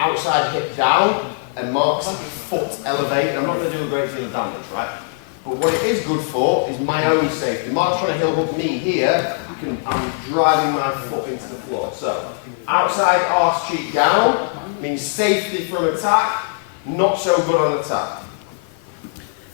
outside hip down and Mark's foot elevated. I'm not going to do a great deal of damage, right? But what it is good for is my own safety. Mark's trying to heel hook me here, I'm driving my foot into the floor. So, outside arse cheek down means safety from attack, not so good on attack.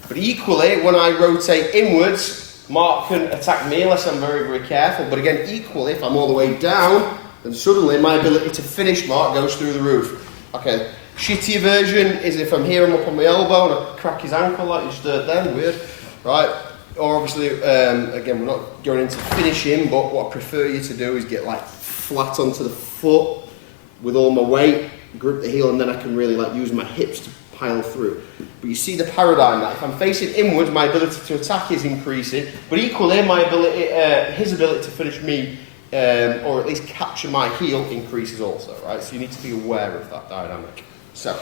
But equally, when I rotate inwards, Mark can attack me unless I'm very, very careful. But again, equally, if I'm all the way down, then suddenly my ability to finish Mark goes through the roof. Okay, shittier version is if I'm here, I'm up on my elbow and I crack his ankle like you just heard then, weird, right? Or obviously, again, we're not going into finishing, but what I prefer you to do is get like flat onto the foot with all my weight, grip the heel, and then I can really like use my hips to pile through. But you see the paradigm that if I'm facing inwards, my ability to attack is increasing, but equally my ability, his ability to finish me, or at least capture my heel, increases also, right? So you need to be aware of that dynamic. So,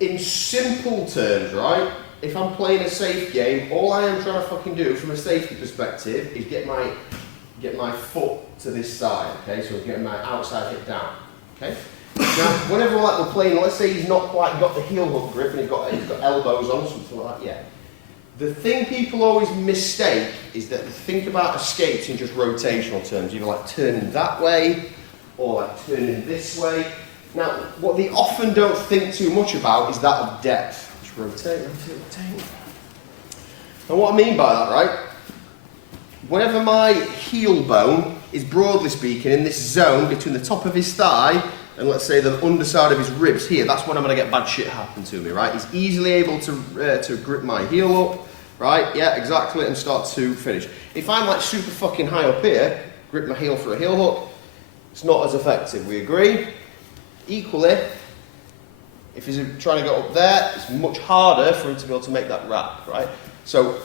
in simple terms, right, if I'm playing a safe game, all I am trying to fucking do from a safety perspective is get my foot to this side, okay? So getting my outside hip down, okay? Now, whenever like we're playing, let's say he's not quite got the heel hook grip and he's got elbows on, something like that, yeah. The thing people always mistake is that they think about escapes in just rotational terms, either like turning that way or like turning this way. Now, what they often don't think too much about is that of depth. Just rotate, rotate, rotate. And what I mean by that, right? Whenever my heel bone is, broadly speaking, in this zone between the top of his thigh and let's say the underside of his ribs here, that's when I'm going to get bad shit happen to me, right? He's easily able to grip my heel up, right? Yeah, exactly, and start to finish. If I'm like super fucking high up here, grip my heel for a heel hook, it's not as effective, we agree? Equally, if he's trying to go up there, it's much harder for him to be able to make that wrap, right? So,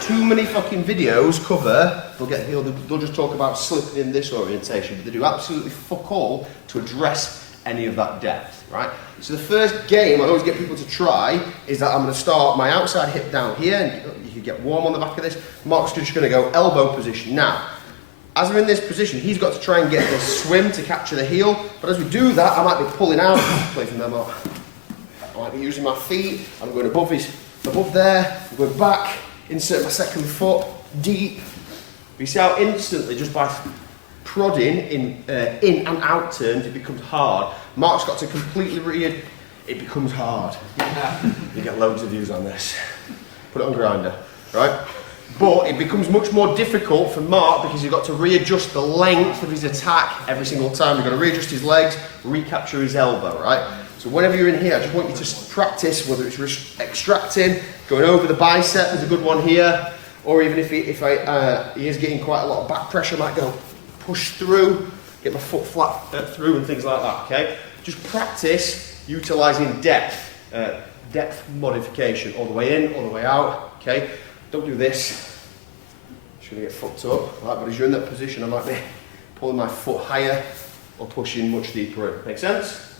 too many fucking videos cover, they'll just talk about slipping in this orientation, but they do absolutely fuck all to address any of that depth, right? So the first game I always get people to try is that I'm going to start my outside hip down here, and you can get warm on the back of this. Mark's just going to go elbow position. Now, as I'm in this position, he's got to try and get this swim to capture the heel, but as we do that, I might be pulling out, play from them up. I might be using my feet, I'm going above there, I'm going back, insert my second foot, deep. You see how instantly, just by prodding in and out terms, it becomes hard. Mark's got to completely read, it becomes hard. You get loads of views on this. Put it on Grindr, right? But it becomes much more difficult for Mark because you've got to readjust the length of his attack every single time. You've got to readjust his legs, recapture his elbow, right? So whenever you're in here, I just want you to practice, whether it's extracting, going over the bicep, there's a good one here, or even if he is getting quite a lot of back pressure, I might go push through, get my foot flat through and things like that, okay? Just practice utilising depth modification, all the way in, all the way out, okay? Don't do this, just gonna get fucked up, right? But as you're in that position, I might be pulling my foot higher or pushing much deeper in. Make sense?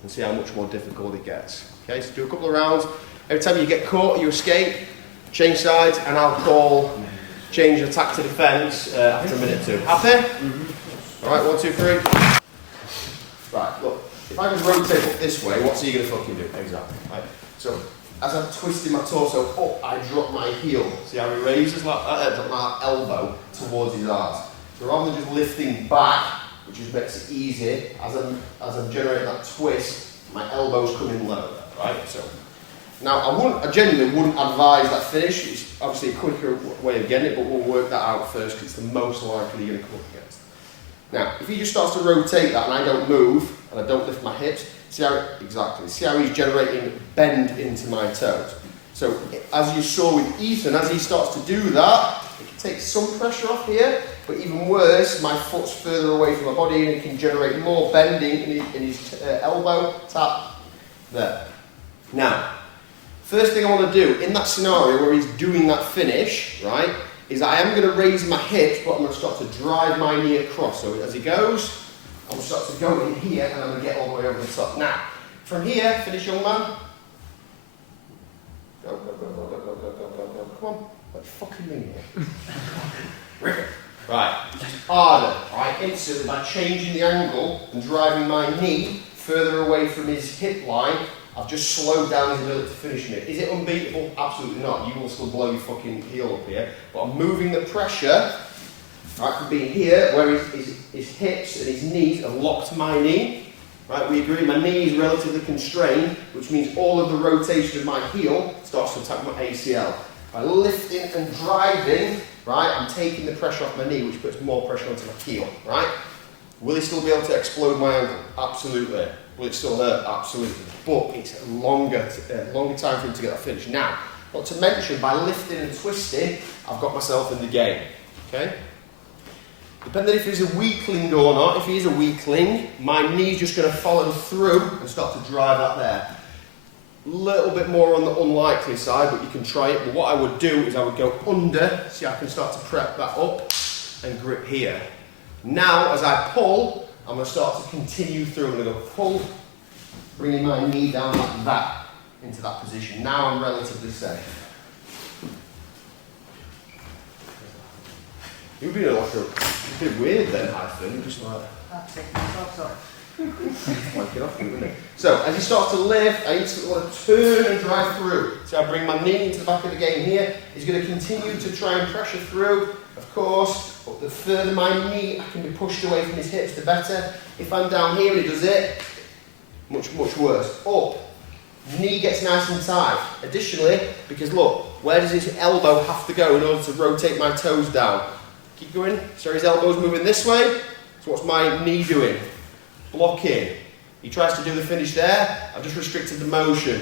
And see how much more difficult it gets. Okay, so do a couple of rounds. Every time you get caught, you escape, change sides, and I'll call change attack to defence after a minute or two. Happy? Mm-hmm. Alright, 1, 2, 3. Right, look, if I just rotate up this way, what's he going to fucking do? Exactly. Right. So, as I'm twisting my torso up, I drop my heel. See how he raises like that? My elbow towards his arse. So rather than just lifting back, which just makes it easy, as I'm generating that twist, my elbow's coming lower, right? So, now I genuinely wouldn't advise that finish. It's obviously a quicker way of getting it, but we'll work that out first because it's the most likely you're going to come up against. Now, if he just starts to rotate that and I don't move, and I don't lift my hips, see how he's generating bend into my toes. So, as you saw with Ethan, as he starts to do that, it can take some pressure off here, but even worse, my foot's further away from my body and it can generate more bending in his elbow, tap, there. Now, first thing I want to do, in that scenario where he's doing that finish, right, is I am going to raise my hips, but I'm going to start to drive my knee across. So as he goes, I'm going to start to go in here and I'm going to get all the way over the top. Now, from here, finish, young man. Go, go, go, go, go, go, go, go, go, go. Come on. What fucking mean here? Right, harder, right, instantly by changing the angle and driving my knee further away from his hip line, I've just slowed down his ability to finish me. Is it unbeatable? Absolutely not. You will still blow your fucking heel up here. But I'm moving the pressure, right, from being here, where his hips and his knees have locked my knee. Right, we agree my knee is relatively constrained, which means all of the rotation of my heel starts to attack my ACL. By lifting and driving, right, I'm taking the pressure off my knee, which puts more pressure onto my heel, right? Will he still be able to explode my ankle? Absolutely. Will it still hurt? Absolutely. But it's a longer time for him to get that finish. Now, not to mention, by lifting and twisting, I've got myself in the game, okay? Depending if he's a weakling or not, if he is a weakling, my knee's just going to follow through and start to drive that there. A little bit more on the unlikely side, but you can try it. But what I would do is I would go under, see I can start to prep that up and grip here. Now, as I pull, I'm going to start to continue through. I'm going to go pull, bringing my knee down like that into that position. Now I'm relatively safe. You'd be like a bit weird then, I think. Just like I'll take my socks off. Wank it off, wouldn't it? So, as he starts to lift, I need to turn and drive through. So I bring my knee into the back of the game here. He's going to continue to try and pressure through, of course, but the further my knee I can be pushed away from his hips, the better. If I'm down here and he does it, much, much worse. Up, knee gets nice and tight. Additionally, because look, where does his elbow have to go in order to rotate my toes down? Keep going. So his elbow's moving this way. So what's my knee doing? Blocking. He tries to do the finish there. I've just restricted the motion.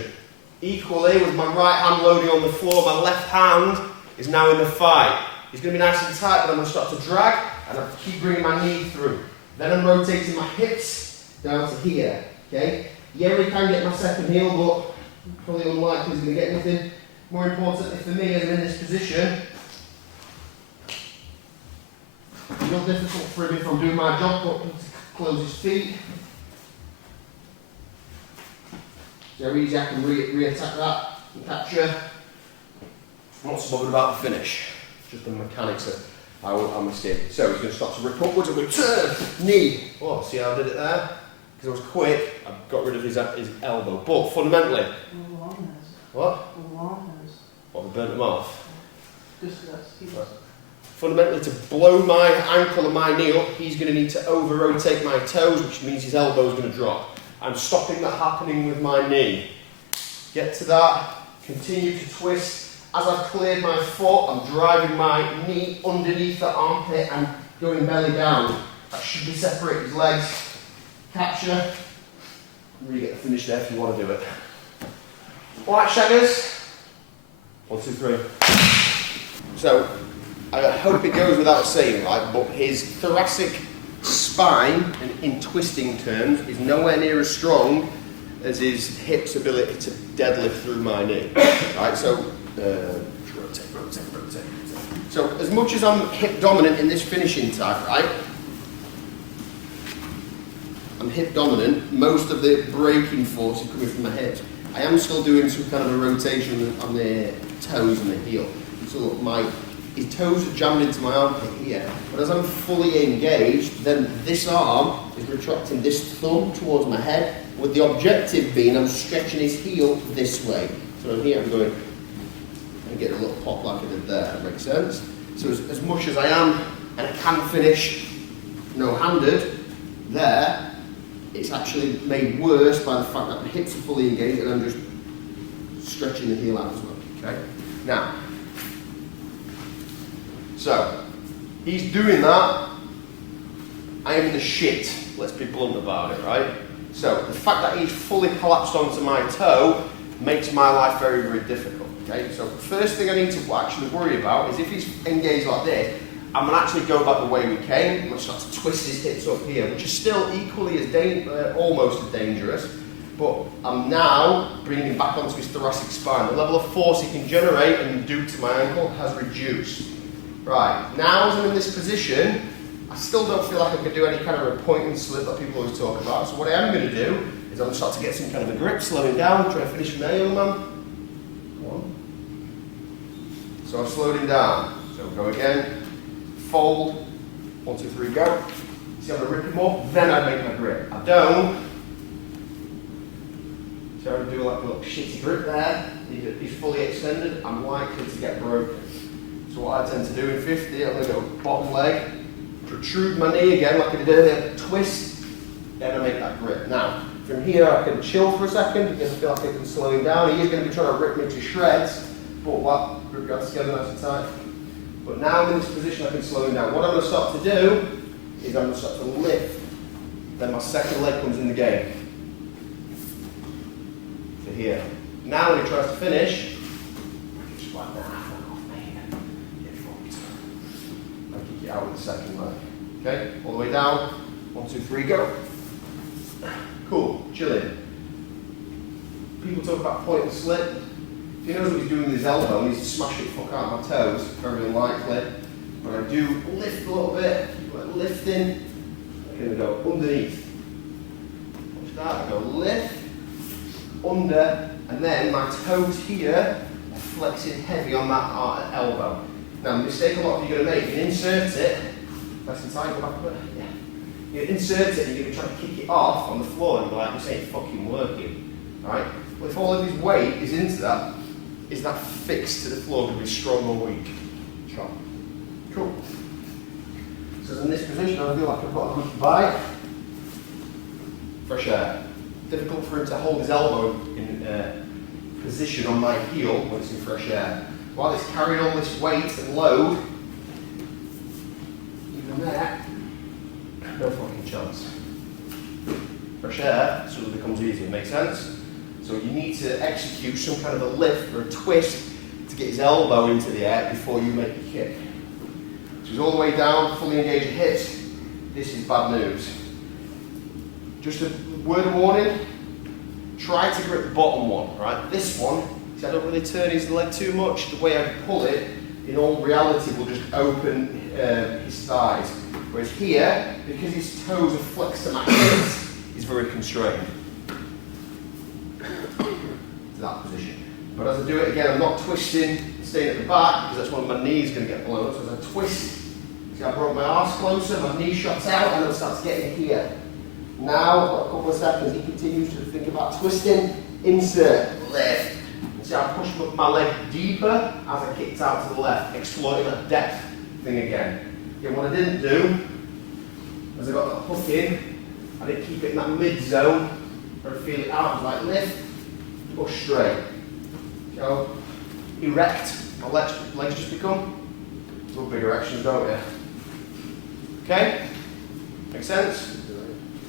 Equally, with my right hand loading on the floor, my left hand is now in the fight. He's going to be nice and tight, but I'm going to start to drag, and I keep bringing my knee through. Then I'm rotating my hips down to here. Okay? Yeah, we can get my second heel, but probably unlikely he's going to get anything. More importantly for me, as I'm in this position, it's real difficult for him if I'm doing my job, but to close his feet. So easy I can re-attack that and capture. I'm not so bothered about the finish, just the mechanics of how I'm escaping. So he's going to start to rip upwards and return, knee. Oh, see how I did it there? Because I was quick, I got rid of his elbow. But fundamentally, what? What, we burnt them off? Fundamentally, to blow my ankle and my knee up, he's going to need to over-rotate my toes, which means his elbow is going to drop. I'm stopping that happening with my knee. Get to that, continue to twist. As I've cleared my foot, I'm driving my knee underneath the armpit and going belly down. That should be separate his legs. Capture. Really get the finish there if you want to do it. Alright, shaggers. 1, 2, 3. So, I hope it goes without saying, right, but his thoracic spine, in twisting terms, is nowhere near as strong as his hips' ability to deadlift through my knee. Right, so rotate. So as much as I'm hip dominant in this finishing type, right, I'm hip dominant, most of the braking force is coming from my hips. I am still doing some kind of a rotation on the toes and the heel. So look, his toes are jammed into my armpit here, but as I'm fully engaged, then this arm is retracting this thumb towards my head, with the objective being I'm stretching his heel this way. So I'm here, I'm going and get a little pop like I did there, that makes sense? So as much as I am, and I can finish no-handed, there, it's actually made worse by the fact that my hips are fully engaged and I'm just stretching the heel out as well, okay? Now, so, he's doing that, I am in the shit, let's be blunt about it, right? So, the fact that he's fully collapsed onto my toe makes my life very, very difficult, okay? So, the first thing I need to actually worry about is if he's engaged like this, I'm going to actually go back the way we came, I'm going to start to twist his hips up here, which is still equally as almost as dangerous, but I'm now bringing him back onto his thoracic spine. The level of force he can generate and do to my ankle has reduced. Right, now as I'm in this position, I still don't feel like I can do any kind of a point and slip that people always talk about. So what I am going to do is I'm going to start to get some kind of a grip, slowing down, trying to finish from there, young man. Come on. So I've slowed him down. So go again, fold, 1, 2, 3, go. See, I'm going to rip him up, then I make my grip. I don't. So I do like a little shitty grip there. He's fully extended, I'm likely to get broken. So what I tend to do in 50, I'm going to go bottom leg, protrude my knee again like I did earlier, twist, then I make that grip. Now, from here I can chill for a second because I feel like I can slow him down. He is going to be trying to rip me to shreds, but what? Grip guys together nice and tight. But now I'm in this position I can slow him down. What I'm going to start to do is I'm going to start to lift, then my second leg comes in the game. To here. Now when he tries to finish, just like that, off me, get fucked. I'll kick it out with the second leg. Okay, all the way down. 1, 2, 3, go. Cool, chilling. People talk about point and slip. If he knows what he's doing with his elbow and he's smashing it fuck out of my toes, very unlikely. But I do lift a little bit, like lifting. I'm going to go underneath. Watch that, I go lift, under, and then my toes here are flexing heavy on that elbow. Now, the mistake a lot of you are going to make, you insert it, nice and tight, go back a bit, yeah. You insert it and you're going to try to kick it off on the floor and you're like, this ain't fucking working, right? Well, if all of his weight is into that, is that fixed to the floor going to be strong or weak? Strong. Cool. So in this position, I feel like I've got a good bite. Fresh air. Difficult for him to hold his elbow in position on my heel when it's in fresh air. While it's carrying all this weight and load, even there, no fucking chance. Fresh air suddenly becomes easier, make sense? So you need to execute some kind of a lift or a twist to get his elbow into the air before you make the kick. So he's all the way down, fully engage the hips. This is bad news. Just a word of warning, try to grip the bottom one, right? This one, see, I don't really turn his leg too much. The way I pull it, in all reality, will just open his thighs. Whereas here, because his toes are flexed to my hips, he's very constrained to that position. But as I do it again, I'm not twisting, staying at the back, because that's when my knee's going to get blown. So as I twist, see, I brought my arse closer, my knee shots out, and then it starts getting here. Now, I've got a couple of seconds, he continues to think about twisting, insert, lift. See, I pushed my leg deeper as I kicked out to the left, exploiting that depth thing again. Again, what I didn't do, as I got that hook in, I didn't keep it in that mid zone, or feel it out, I was like lift, push straight. Go, erect, my legs just become a little big erections, don't they? Okay? Make sense?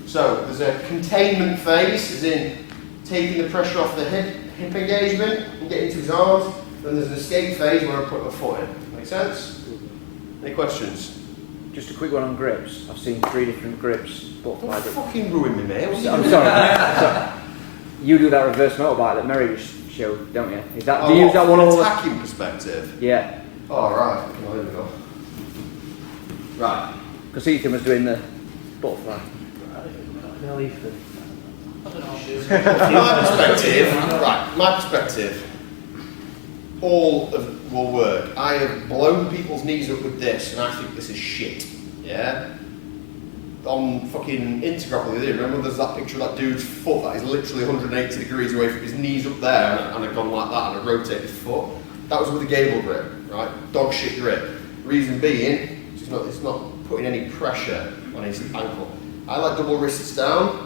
So there's a containment phase, as in taking the pressure off the hip engagement and getting to his arms. Then there's an escape phase where I put my foot in. Make sense? Any questions? Just a quick one on grips. I've seen 3 different grips. Don't fucking ruin me, mate. I'm sorry. You do that reverse motorbike that Mary just showed, don't you? Is that? Do you use that one all the attacking perspective? Yeah. Oh, right. Well, there we go. Right. Because Ethan was doing the butterfly. My perspective, all of will work. I have blown people's knees up with this, and I think this is shit. Yeah? On fucking Instagram the other day, remember there's that picture of that dude's foot that is literally 180 degrees away from his knees up there, and I've gone like that, and I rotate his foot. That was with a gable grip, right? Dog shit grip. Reason being, it's not putting any pressure on his ankle. I like double wrists down,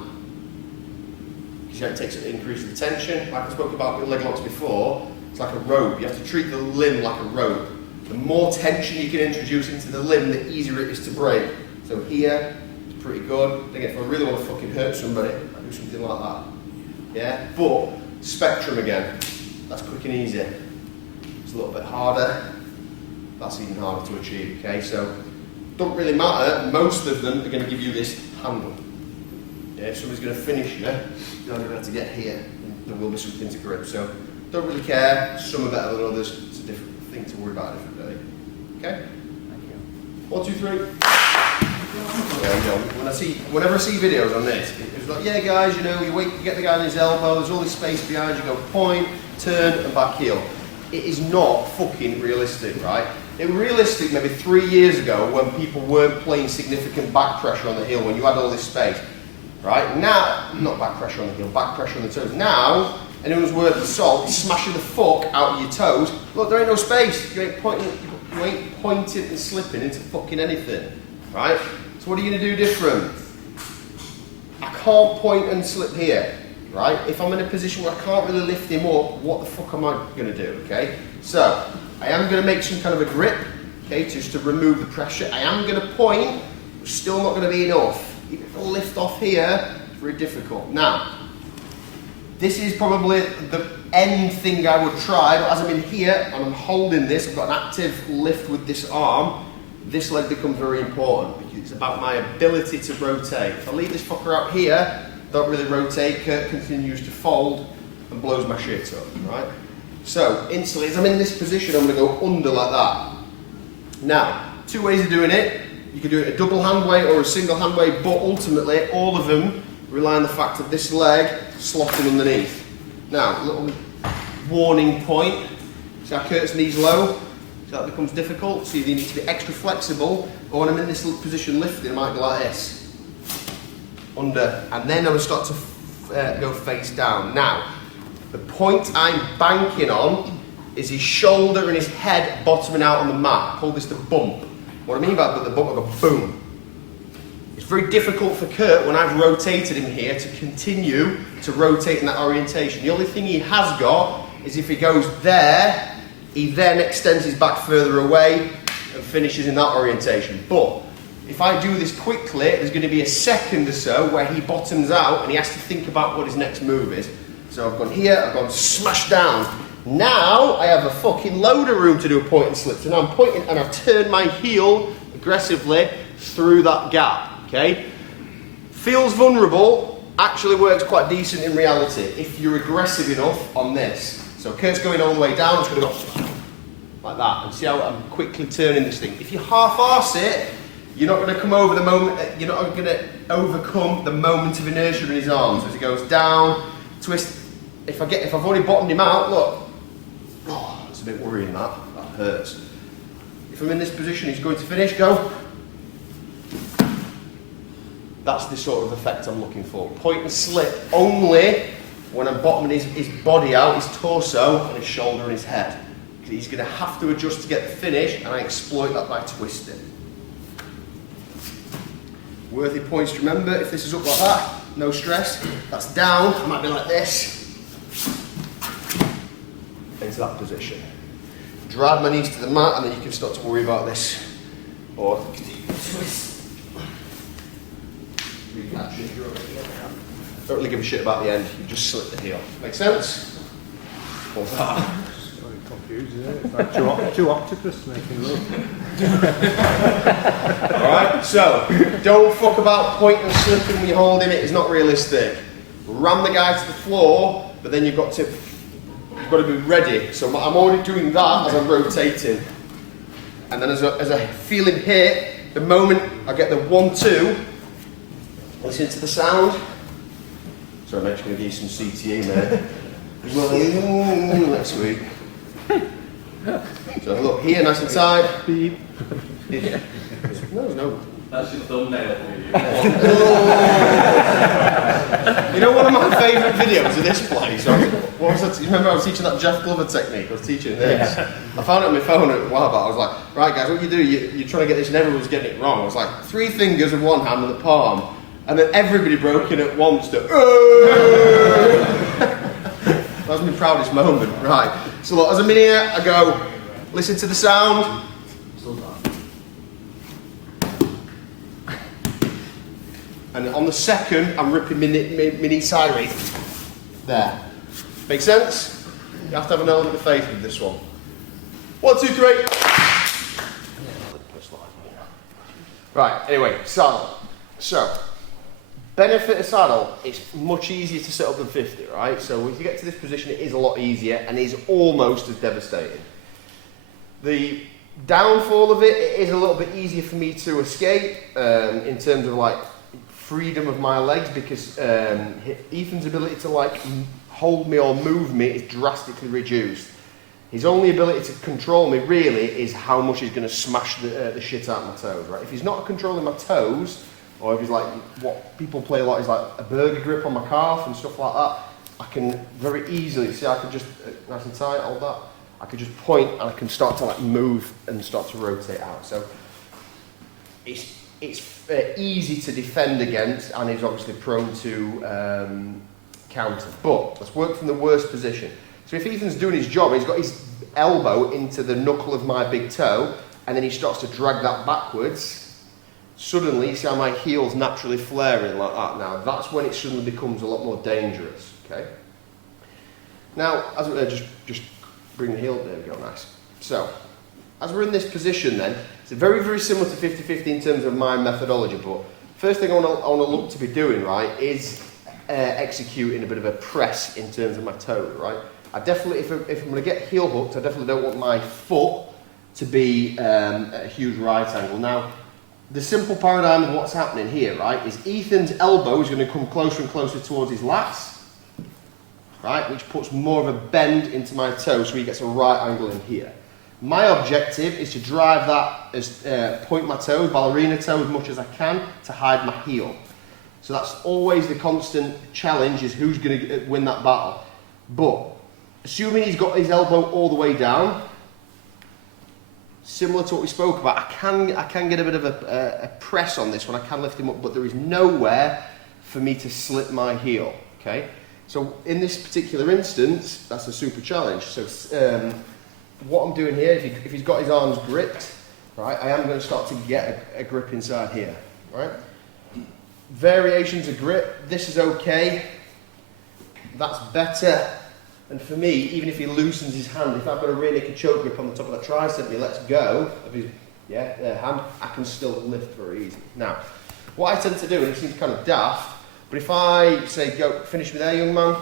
because it increases the tension. Like I spoke about with leg locks before, it's like a rope. You have to treat the limb like a rope. The more tension you can introduce into the limb, the easier it is to break. So here, it's pretty good. Again, if I really want to fucking hurt somebody, I do something like that. Yeah? But, spectrum again. That's quick and easy. It's a little bit harder. That's even harder to achieve, okay? So, don't really matter. Most of them are going to give you this handle. Yeah, if somebody's going to finish you, you're only going to get here. And there will be something to grip. So, don't really care. Some are better than others. It's a different thing to worry about a different day. Okay? Thank you. 1, 2, 3. Yeah, you know, whenever I see videos on this, it's like, yeah, guys, you know, you get the guy on his elbow, there's all this space behind you, go point, turn, and back heel. It is not fucking realistic, right? it realistic maybe 3 years ago when people weren't playing significant back pressure on the heel, when you had all this space, right? Now, not back pressure on the heel, back pressure on the toes. Now, anyone's worth the salt, smashing the fuck out of your toes. Look, there ain't no space. You ain't pointing and slipping into fucking anything, right? So what are you going to do different? I can't point and slip here, right? If I'm in a position where I can't really lift him up, what the fuck am I going to do, okay? So, I am going to make some kind of a grip, okay, just to remove the pressure. I am going to point, but still not going to be enough. Even if I lift off here, it's very difficult. Now, this is probably the end thing I would try, but as I'm in here and I'm holding this, I've got an active lift with this arm, this leg becomes very important because it's about my ability to rotate. If I leave this fucker out here, don't really rotate, Kurt continues to fold and blows my shit up, right? So, instantly, as I'm in this position, I'm going to go under like that. Now, 2 ways of doing it. You can do it a double hand way or a single hand way, but ultimately, all of them rely on the fact of this leg slotting underneath. Now, a little warning point. See how Kurt's knee's low? So that becomes difficult, so you need to be extra flexible, or when I'm in this position lifting, I might go like this. Under, and then I will start to go face down. Now, the point I'm banking on is his shoulder and his head bottoming out on the mat. I call this the bump. What I mean by the bump, I go boom. It's very difficult for Kurt when I've rotated him here to continue to rotate in that orientation. The only thing he has got is if he goes there, he then extends his back further away and finishes in that orientation. But if I do this quickly, there's going to be a second or so where he bottoms out and he has to think about what his next move is. So I've gone here, I've gone smash down. Now I have a fucking load of room to do a point and slip. So now I'm pointing and I've turned my heel aggressively through that gap, okay? Feels vulnerable, actually works quite decent in reality if you're aggressive enough on this. So Kurt's going all the way down, I'm just going to go like that and see how I'm quickly turning this thing. If you half-arse it, you're not going to come over the moment, you're not going to overcome the moment of inertia in his arms. As he goes down, twist. If I've already bottomed him out, look. Oh, that's a bit worrying that hurts. If I'm in this position, he's going to finish, go. That's the sort of effect I'm looking for. Point and slip only when I'm bottoming his body out, his torso, and his shoulder and his head. He's going to have to adjust to get the finish, and I exploit that by twisting. Worthy points to remember, if this is up like that, no stress. That's down, I might be like this. Into that position. Drive my knees to the mat, and then you can start to worry about this. Or twist. Don't really give a shit about the end, you just slip the heel. Make sense? Or that. Very confused, isn't it? It's like two octopus making love. Alright, so don't fuck about pointing and slipping when you're holding it, it's not realistic. Ram the guy to the floor, but then you've got to be ready. So I'm already doing that as I'm rotating. And then as I feel him hit, the moment I get the 1-2, listen to the sound. Sorry, I'm actually going to give you some CTE there. Next week. So look, here, nice and tight. Beep. No. That's your thumbnail for You know one of my favourite videos of this place? What was that? You remember I was teaching that Jeff Glover technique? I was teaching this. Yeah. I found it on my phone a while back. I was like, right guys, what you do, you're trying to get this and everyone's getting it wrong. I was like, 3 fingers of one hand on the palm. And then everybody broke in at once to That was my proudest moment. Right. So look, as I'm in here, I go, listen to the sound. And on the second, I'm ripping my knee sideways. There. Make sense? You have to have an element of faith with this one. 1, 2, 3. Right, anyway, saddle. So, benefit of saddle, it's much easier to set up than 50, right? So when you get to this position, it is a lot easier and is almost as devastating. The downfall of it, it is a little bit easier for me to escape in terms of like freedom of my legs, because Ethan's ability to like hold me or move me is drastically reduced. His only ability to control me really is how much he's going to smash the shit out of my toes, right? If he's not controlling my toes, or if he's like, what people play a lot is like a burger grip on my calf and stuff like that, I can very easily, see I can just, nice and tight, hold that, I can just point and I can start to like move and start to rotate out. So it's easy to defend against, and he's obviously prone to counter. But let's work from the worst position. So if Ethan's doing his job, he's got his elbow into the knuckle of my big toe, and then he starts to drag that backwards. Suddenly, you see how my heel's naturally flaring like that now. That's when it suddenly becomes a lot more dangerous, okay? Now, as we just bring the heel, there we go, nice. So, as we're in this position then, it's very, very similar to 50-50 in terms of my methodology, but first thing I want to look to be doing, right, is executing a bit of a press in terms of my toe, right? I definitely, if I'm going to get heel hooked, I definitely don't want my foot to be at a huge right angle. Now, the simple paradigm of what's happening here, right, is Ethan's elbow is going to come closer and closer towards his lats, right, which puts more of a bend into my toe, so he gets a right angle in here. My objective is to drive that, point my toe, ballerina toe, as much as I can to hide my heel. So that's always the constant challenge, is who's going to win that battle. But assuming he's got his elbow all the way down, similar to what we spoke about, I can get a bit of a press on this one. I can lift him up, but there is nowhere for me to slip my heel. Okay, so in this particular instance, that's a super challenge. So what I'm doing here, if he's got his arms gripped, right, I am going to start to get a grip inside here, right? Variations of grip. This is okay. That's better. And for me, even if he loosens his hand, if I've got a rear naked choke grip on the top of that tricep and he lets go of his hand, I can still lift very easily. Now, what I tend to do, and it seems kind of daft, but if I say, go, finish me there, young man.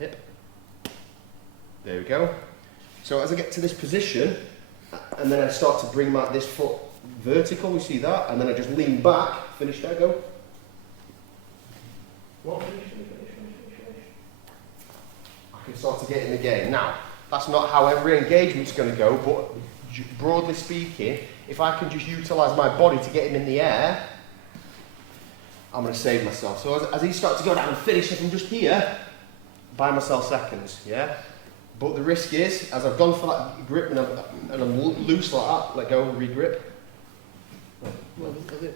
Hip. There we go. So as I get to this position, and then I start to bring this foot vertical, we see that, and then I just lean back, finish there, go. What? Finish. I can start to get in the game. Now, that's not how every engagement's going to go, but broadly speaking, if I can just utilise my body to get him in the air, I'm going to save myself. So as he starts to go down and finish, if I'm just here, buy myself seconds, yeah? But the risk is, as I've gone for that grip and I'm loose like that, let go, re-grip.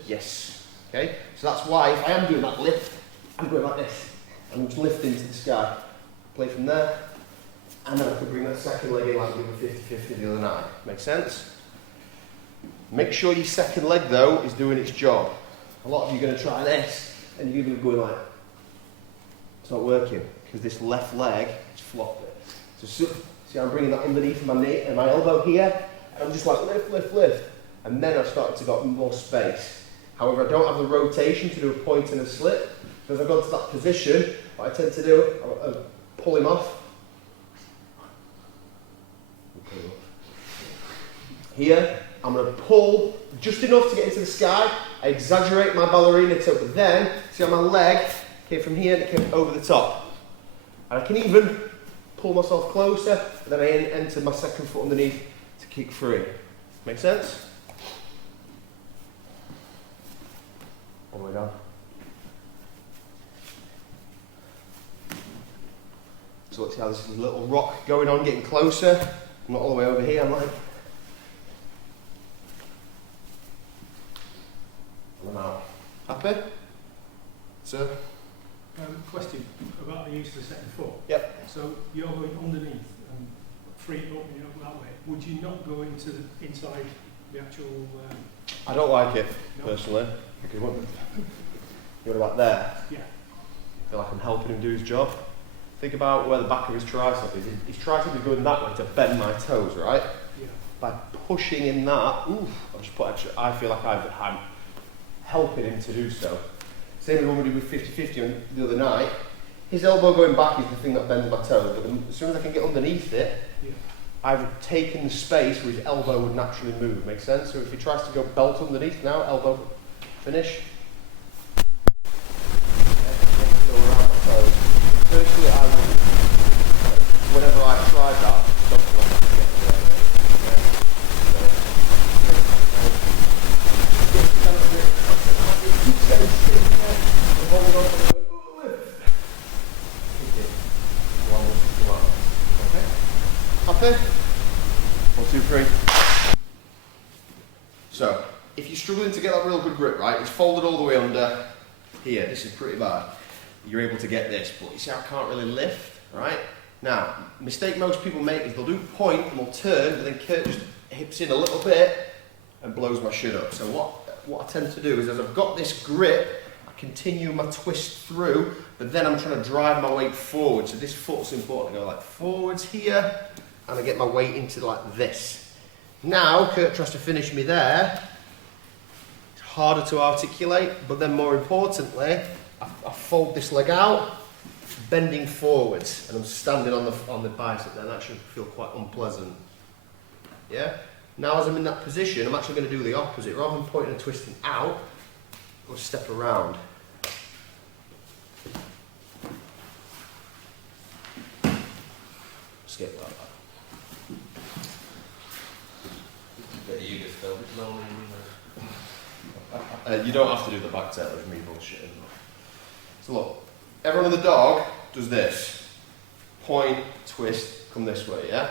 Yes. Okay? So that's why if I am doing that lift, I'm going like this. I'm just lifting to the sky. Play from there. And then I can bring that second leg in like we were 50-50 the other night. Make sense? Make sure your second leg, though, is doing its job. A lot of you are going to try this, and you're going to be going like, it's not working, because this left leg is floppy. So see, I'm bringing that underneath my knee and my elbow here, and I'm just like lift, and then I've started to got more space. However, I don't have the rotation to do a point and a slip, so as I've gone to that position, what I tend to do, I pull him off. Here, I'm going to pull just enough to get into the sky. I exaggerate my ballerina toe, but then, see how my leg came from here and it came over the top. And I can even pull myself closer, and then I enter my second foot underneath to kick free. Make sense? All the way down. So let's see how this is a little rock going on, getting closer. I'm not all the way over here, I'm like. And I'm out. Happy? Sir? Question about the use of the second foot. Yep. So you're going underneath and free opening up that way. Would you not go into inside the actual? I don't like it No. personally. Because you're about there. Yeah. I feel like I'm helping him do his job. Think about where the back of his tricep is. His tricep is going that way to bend my toes, right? Yeah. By pushing in that, I've just put extra. I feel like I'm helping him to do so. Same as when we did with 50-50 the other night. His elbow going back is the thing that bends my toe, but as soon as I can get underneath it, Yeah. I've taken the space where his elbow would naturally move. Make sense? So if he tries to go belt underneath now, elbow, finish. So, personally, I would, whenever I try that, don't feel like I can get there. Yeah. So, it's kind of a bit, it's getting stiff there. I'm holding on to it. Kick it. One, come on. Okay. Happy? 1, 2, 3. So, if you're struggling to get that real good grip, right, it's folded all the way under. Here, this is pretty bad. You're able to get this, but you see I can't really lift, right? Now, mistake most people make is they'll do point and they'll turn, but then Kurt just hips in a little bit and blows my shit up. So what I tend to do is as I've got this grip, I continue my twist through, but then I'm trying to drive my weight forward. So this foot's important. I go like forwards here, and I get my weight into like this. Now, Kurt tries to finish me there. It's harder to articulate, but then more importantly, I fold this leg out, bending forwards, and I'm standing on the bicep. Then that should feel quite unpleasant. Yeah? Now as I'm in that position, I'm actually going to do the opposite. Rather than pointing and twisting out, I'll step around. Skip like that. You just filmed it normally. You don't have to do the back tail with me bullshit. So look, everyone in the dog does this. Point, twist, come this way, yeah?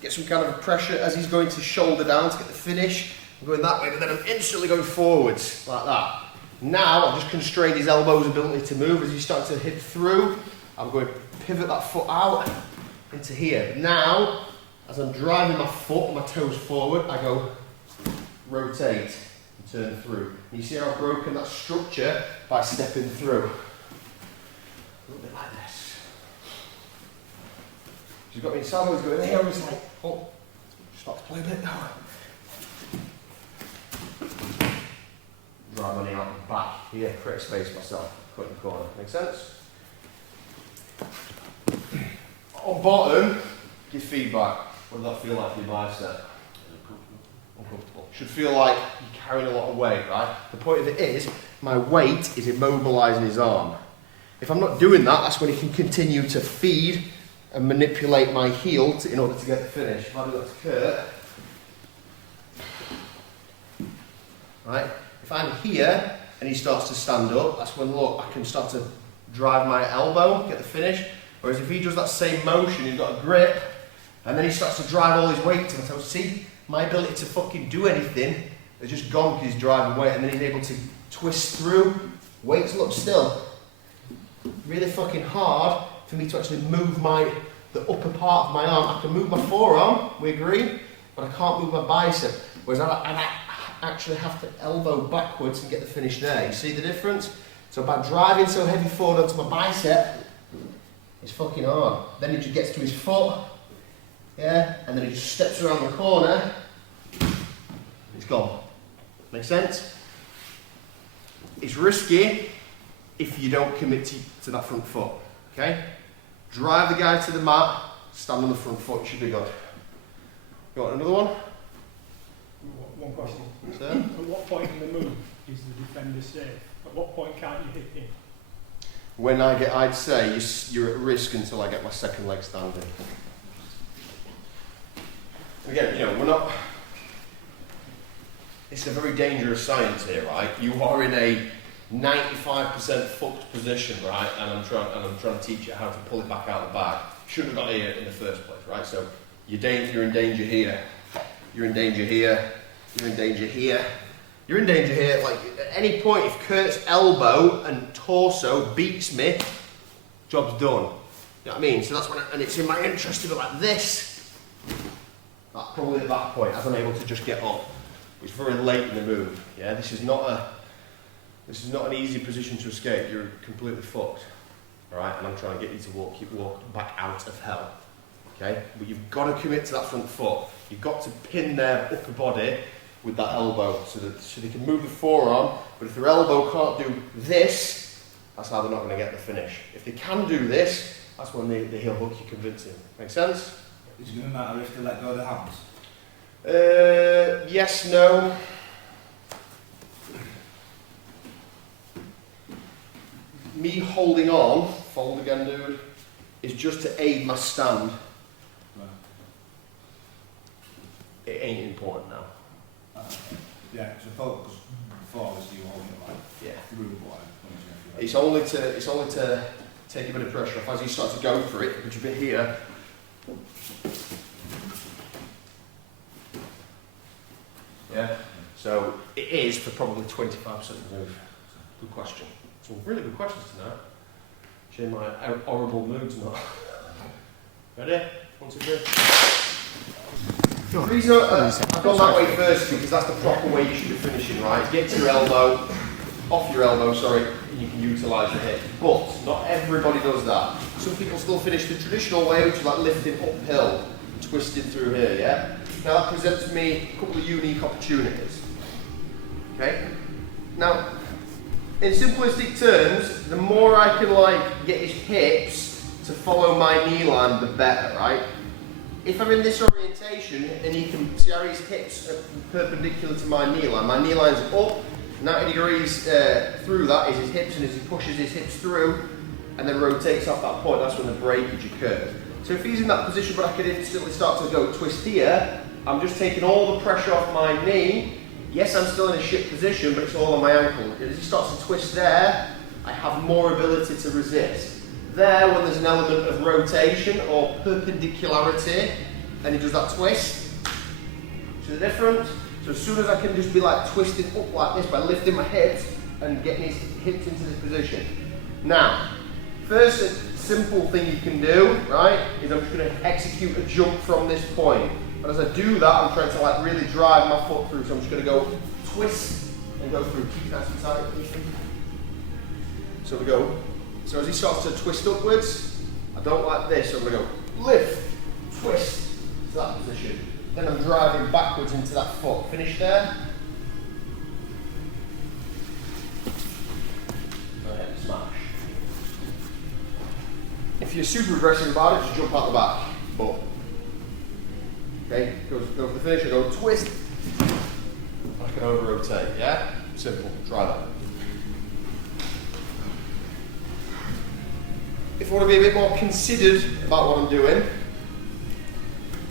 Get some kind of pressure as he's going to shoulder down to get the finish. I'm going that way, but then I'm instantly going forwards, like that. Now, I've just constrained his elbow's ability to move. As he starts to hit through, I'm going to pivot that foot out into here. Now, as I'm driving my foot and my toes forward, I go rotate and turn through. And you see how I've broken that structure by stepping through. A little bit like this. She's got me in sideways going here, I was like, oh, start to play a bit now. Drive my knee out the back here, create space myself, cut in the corner. Make sense? On bottom, give feedback. What does that feel like for your bicep? Uncomfortable. Should feel like you're carrying a lot of weight, right? The point of it is, my weight is immobilising his arm. If I'm not doing that, that's when he can continue to feed and manipulate my heel in order to get the finish. If I do that to Kurt, right? If I'm here and he starts to stand up, that's when, look, I can start to drive my elbow, get the finish. Whereas if he does that same motion, he's got a grip, and then he starts to drive all his weight to the toe. See, my ability to fucking do anything is just gone because he's driving weight, and then he's able to twist through. Weights look still. Really fucking hard for me to actually move the upper part of my arm. I can move my forearm, we agree, but I can't move my bicep. Whereas I actually have to elbow backwards and get the finish there. You see the difference? So by driving so heavy forward onto my bicep, it's fucking hard. Then he just gets to his foot, yeah, and then he just steps around the corner, it's gone. Make sense? It's risky if you don't commit to that front foot, okay? Drive the guy to the mat, stand on the front foot, it should be good. You want another one? One question. Sir? At what point in the move is the defender safe? At what point can't you hit him? When I'd say you're at risk until I get my second leg standing. Again, we're not. It's a very dangerous science here, right? You are in a 95% fucked position, right? And I'm trying to teach you how to pull it back out of the bag. Shouldn't have got here in the first place, right? So you're in danger here. You're in danger here. You're in danger here. You're in danger here. Like at any point, if Kurt's elbow and torso beats me, job's done. You know what I mean? So that's when, and it's in my interest to go like this. Probably at that point, as I'm able to just get up. It's very late in the move. Yeah, this is not an easy position to escape. You're completely fucked. All right, and I'm trying to get you to walk back out of hell. Okay, but you've got to commit to that front foot. You've got to pin their upper body with that elbow so they can move the forearm. But if their elbow can't do this, that's how they're not going to get the finish. If they can do this, that's when the heel hook you convince him. Make sense? Is it going to matter if they let go of the hands? Yes, no. me holding on, fold again dude, is just to aid my stand. Right. It ain't important now. Yeah, so focus before was you holding it like Yeah. through the line. It's only to take a bit of pressure off as you start to go for it, which a bit here. Yeah. So it is for probably 25% of the move. Good question. Some really good questions tonight. Shame my horrible mood's not. Ready? 1, 2, 3. The reason I've gone that way first is because that's the proper way you should be finishing, right? Get to your elbow, off your elbow, sorry, and you can utilise your hip. But not everybody does that. Some people still finish the traditional way, which is like lifting uphill, twisting through here, yeah? Now that presents me a couple of unique opportunities. Okay? Now, in simplistic terms, the more I can like get his hips to follow my knee line, the better, right? If I'm in this orientation and he can see how his hips are perpendicular to my knee line's up, 90 degrees through that is his hips, and as he pushes his hips through and then rotates off that point, that's when the breakage occurs. So if he's in that position where I can instantly start to go twist here, I'm just taking all the pressure off my knee. Yes, I'm still in a shit position, but it's all on my ankle. As he starts to twist there, I have more ability to resist. There, when there's an element of rotation or perpendicularity, and he does that twist, see the difference? So as soon as I can just be like twisting up like this by lifting my hips and getting his hips into this position. Now, first simple thing you can do, right, is I'm just going to execute a jump from this point. But as I do that, I'm trying to like really drive my foot through. So I'm just going to go twist and go through. Keep that tight, Ethan. So we go. So as he starts to twist upwards, I don't like this. So I'm going to go lift, twist to that position. Then I'm driving backwards into that foot. Finish there. Go ahead and smash. If you're super aggressive about it, just jump out the back. But okay, go for the finish, I go twist. I can over rotate, yeah? Simple, try that. If I want to be a bit more considered about what I'm doing,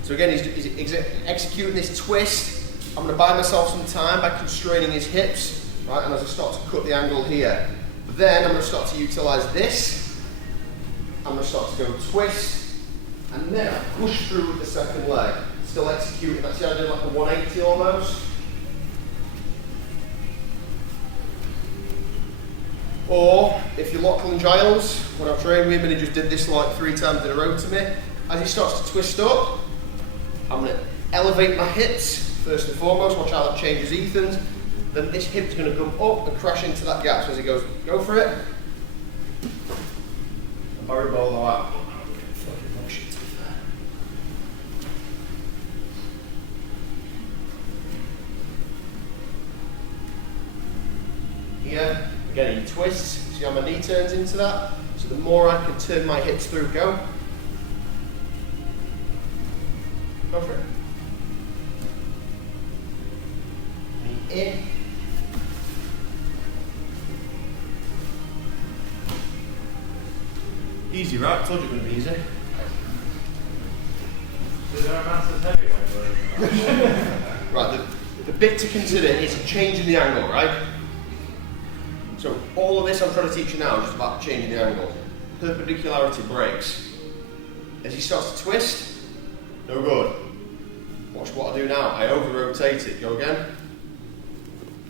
so again, he's executing this twist. I'm going to buy myself some time by constraining his hips, right? And as I start to cut the angle here, then I'm going to start to utilise this. I'm going to start to go twist, and then I push through with the second leg. Still executing, that's the idea, like a 180 almost. Or, if you're Lachlan Giles, when I've trained with him and he just did this like 3 times in a row to me, as he starts to twist up, I'm going to elevate my hips, first and foremost, watch how that changes Ethan's, then this hip's going to come up and crash into that gap, so as he goes, go for it, and Barry Bolo out. Here, again he twists, see how my knee turns into that? So the more I can turn my hips through, go. Go for it. Knee in. Easy, right? I told you it was going to be easy. Is there a massive heavyweight? Right, the bit to consider is changing the angle, right? So all of this I'm trying to teach you now is just about changing the angle. Perpendicularity breaks. As he starts to twist, no good. Watch what I do now. I over-rotate it. Go again.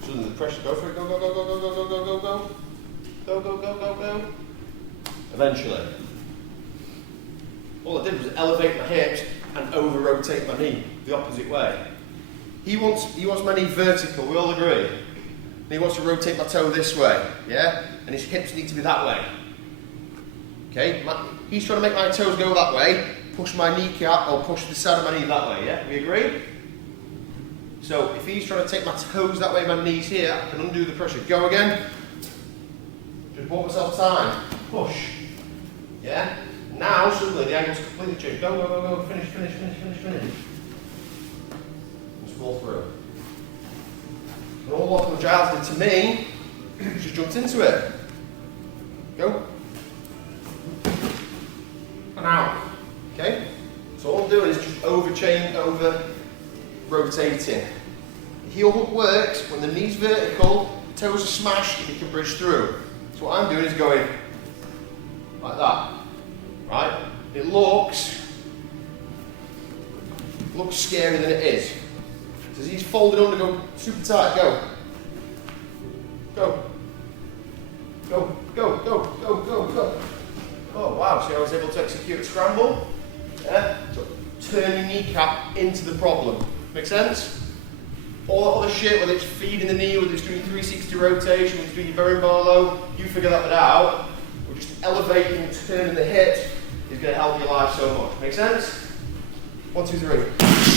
Suddenly the pressure, go for it. Go, go, go, go, go, go, go, go, go, go. Go, go, go, go, go. Eventually. All I did was elevate my hips and over-rotate my knee the opposite way. He wants my knee vertical, we all agree. And he wants to rotate my toe this way, yeah? And his hips need to be that way. Okay? He's trying to make my toes go that way, push my kneecap or push the side of my knee that way, yeah? We agree? So if he's trying to take my toes that way, my knees here, I can undo the pressure. Go again. Just bought myself time. Push. Yeah? Now suddenly the angle's completely changed. Go, go, go, go. Finish, finish, finish, finish, finish. Just fall through. And all Lachlan Giles did to me, just jumped into it. Go. And out. Okay? So all I'm doing is just over rotating. The heel hook works when the knee's vertical, toes are smashed, and you can bridge through. So what I'm doing is going like that. Right? It looks scarier than it is. So as he's folded under, go super tight, go. Go. Go, go, go, go, go, go. Oh wow, see how I was able to execute a scramble? Yeah? So turn your kneecap into the problem. Make sense? All that other shit, whether it's feeding the knee, whether it's doing 360 rotation, whether it's doing your bearing bar low, you figure that bit out. Or just elevating and turning the hip is going to help your life so much. Make sense? 1, 2, 3.